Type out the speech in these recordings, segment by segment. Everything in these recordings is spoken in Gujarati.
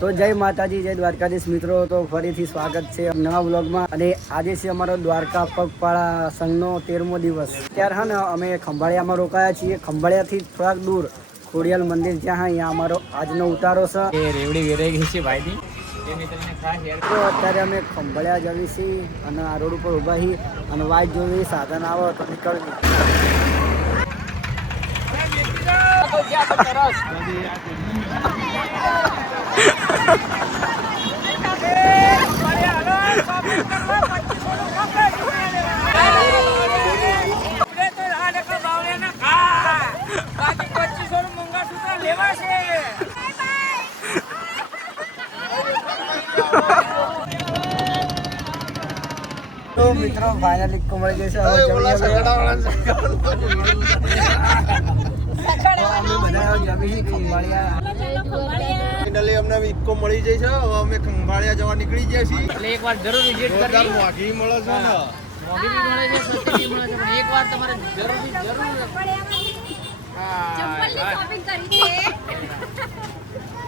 તો જય માતાજી, જય દ્વારકાધીશ મિત્રો. તો ફરીથી સ્વાગત છે નવા વ્લોગમાં. અને આજે છે અમારો દ્વારકા પગપાળા સંઘનો 13મો દિવસ. ત્યારે હા ને અમે ખંભાળિયામાં રોકાયા છીએ. ખંભાળિયાથી થોડાક દૂર ખોડિયાલ મંદિર જ્યાં અહીંયા અમારો આજનો ઉતારો છે. રેવડી વેરાઈ ગઈ છે ભાઈની. તો અત્યારે અમે ખંભાળિયા જવી છીએ અને આ રોડ ઉપર ઊભા છીએ અને વાઇટ જોવી સાધન આવે તો નીકળવી. તો મિત્રો ફાઇનલી મળી જશે. હવે અમને ઇક્કો મળી જાય છે. હવે અમે ખંભાળિયા જવા નીકળી ગયા છીએ. એટલે એકવાર જરૂર વિઝિટ કરવી. મોઘી મળે છે ને, મોગી બી મળે છે, સસ્તી બી મળે છે, પણ એકવાર તમારે જરૂર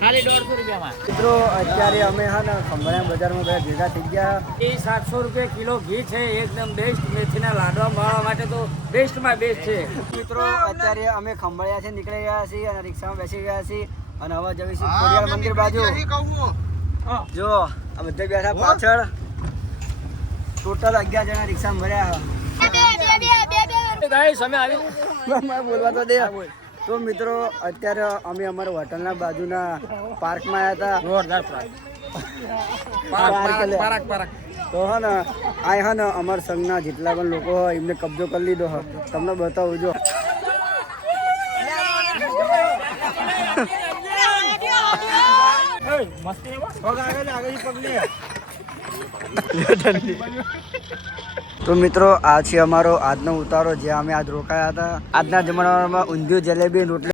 ખાલી 150 રૂપિયામાં. મિત્રો અત્યારે અમે હા ને ખંભાળિયા બજારમાં બધા ભેગા થઈ ગયા. એ 700 રૂપિયા કિલો ઘી છે, એકદમ બેસ્ટ. મેથીના લાડવા મળવા માટે તો બેસ્ટમાં બેસ્ટ છે. મિત્રો અત્યારે અમે ખંભાળિયાથી નીકળી ગયા છીએ અને રિક્ષામાં બેસી ગયા છીએ અને હવે જવી છીએ ખોડિયાલ મંદિર બાજુ. જો આ બધા બેઠા પાછળ. ટોટલ 11 જણા રિક્ષામાં ભર્યા. ગાઈસ અમે આવી બોલવા તો દે. તો મિત્રો અત્યારે અમે અમારા હોટલના બાજુના પાર્કમાં આવ્યા હતા. જોરદાર પાર્ક. તો હા ને આ હા ને અમારા સંઘના જેટલા પણ લોકો હોય એમને કબજો કરી લીધો હોય. તમને બતાવું જો. તો મિત્રો આ છે અમારો આજનો ઉતારો જ્યાં અમે આજ રોકાયા હતા. આજના જમાનામાં ઊંધિયું, જલેબી, રોટલી